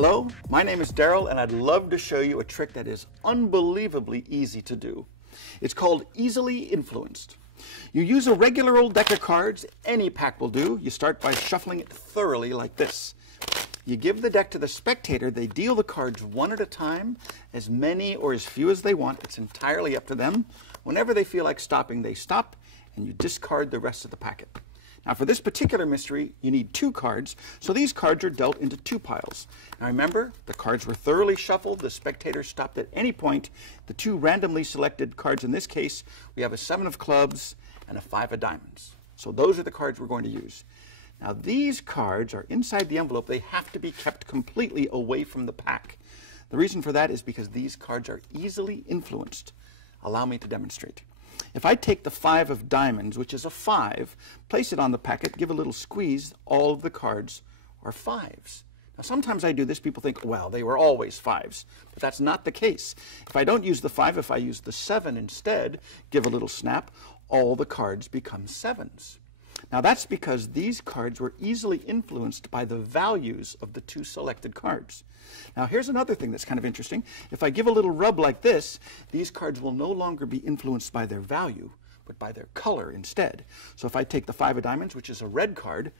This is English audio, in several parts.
Hello, my name is Daryl and I'd love to show you a trick that is unbelievably easy to do. It's called easily influenced. You use a regular old deck of cards, any pack will do. You start by shuffling it thoroughly like this. You give the deck to the spectator, they deal the cards one at a time, as many or as few as they want. It's entirely up to them. Whenever they feel like stopping, they stop, and you discard the rest of the packet. Now for this particular mystery, you need 2 cards, so these cards are dealt into 2 piles. Now remember, the cards were thoroughly shuffled, the spectator stopped at any point. The 2 randomly selected cards in this case, we have a 7 of clubs and a 5 of diamonds. So those are the cards we're going to use. Now these cards are inside the envelope. They have to be kept completely away from the pack. The reason for that is because these cards are easily influenced. Allow me to demonstrate. If I take the 5 of diamonds, which is a 5, place it on the packet, give a little squeeze, all of the cards are 5s. Now sometimes I do this, people think, well, they were always 5s, but that's not the case. If I don't use the 5, if I use the 7 instead, give a little snap, all the cards become 7s. Now that's because these cards were easily influenced by the values of the 2 selected cards. Now here's another thing that's kind of interesting. If I give a little rub like this, these cards will no longer be influenced by their value, but by their color instead. So if I take the 5 of diamonds, which is a red card,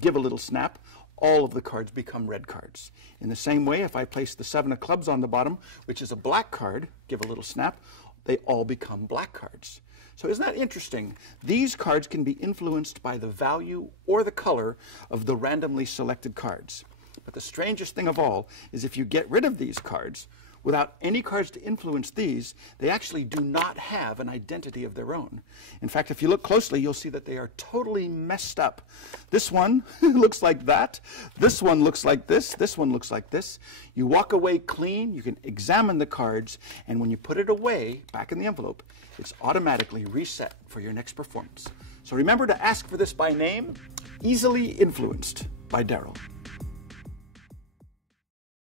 give a little snap, all of the cards become red cards. In the same way, if I place the 7 of clubs on the bottom, which is a black card, give a little snap, they all become black cards. So isn't that interesting? These cards can be influenced by the value or the color of the randomly selected cards. But the strangest thing of all is if you get rid of these cards, without any cards to influence these, they actually do not have an identity of their own. In fact, if you look closely, you'll see that they are totally messed up. This one looks like that. This one looks like this. This one looks like this. You walk away clean. You can examine the cards. And when you put it away, back in the envelope, it's automatically reset for your next performance. So remember to ask for this by name, Easily Influenced by Daryl.